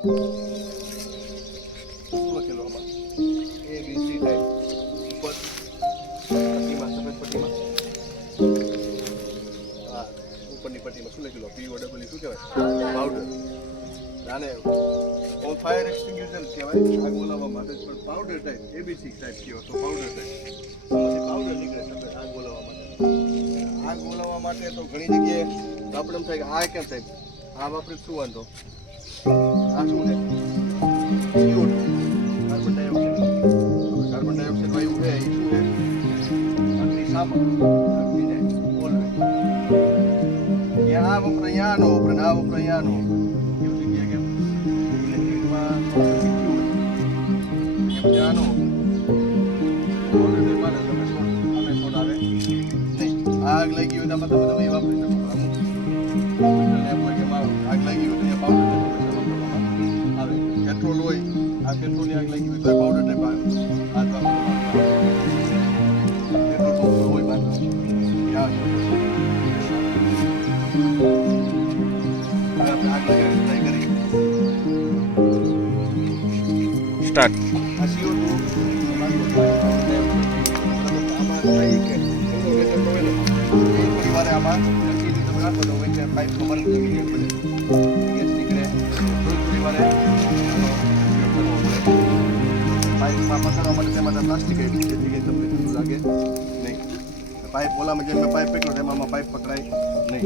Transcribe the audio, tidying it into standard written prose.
શું લખેલું આમાં? ABC ટાઈપ ઉપર પટ્ટીમાં, સફેદ પટ્ટીમાં. હા, ઉપરની પટ્ટીમાં શું લખેલું? POW શું કહેવાય? પાવડર. આને ઓલ ફાયર એક્સટિંગ્યુશર કહેવાય, આગ ઓલાવવા માટે. પણ પાવડર ટાઈપ ABC ટાઈપ કહેવાય તો પાવડર ટાઈપ. આમાંથી પાવડર નીકળે સફેદ આગ ઓલાવવા માટે. આગ ઓલાવવા માટે તો ઘણી જગ્યાએ આપણે એમ થાય કે આ કેમ થાય, આ વાપરે શું વાંધો? આ શું છે? CO2, carbon dioxide. Carbon dioxide વાયુ છે એ શું છે? અગ્નિ શામક, અગ્નિને ઓલવે. ત્યાં આ વપરાય, અહીંયા નો વપરાય, આ વપરાય, અહીંયા નો વપરાય. એવું થઈ ગયા કેમ? ઇલેક્ટ્રિકમાં ત્યાં નો આવે નહીં. આગ લાગી હોય તો આમાં તમે વાપરી શકો. આગ લાગી હોય તો અહીંયા પાવડર આવે. પેટ્રોલ હોય, આ પેટ્રોલની આગ લાગી હોય તો પાવડર ટાઈપ આવે. આગ પેટ્રોલ પંપ હોય બાંધો આગ લગાવી ટ્રાય કરી સ્ટાર્ટ. આ CO2 આમાં થાય કે થોડી વાર આમાં નક્કી તમે રાખો તો વચ્ચે પાઇપ બંધ કરી દે પડે, ગેસ નીકળે. થોડી વારે પાઇપમાં પકડવા માટે તેમાં પ્લાસ્ટિક આવી છે, જેથી તમને ઠંડુ લાગે નહીં. પાઇપ ઓલામાં જેમ મેં પાઇપ પકડ્યો તેમાં પાઇપ પકડાય નહીં.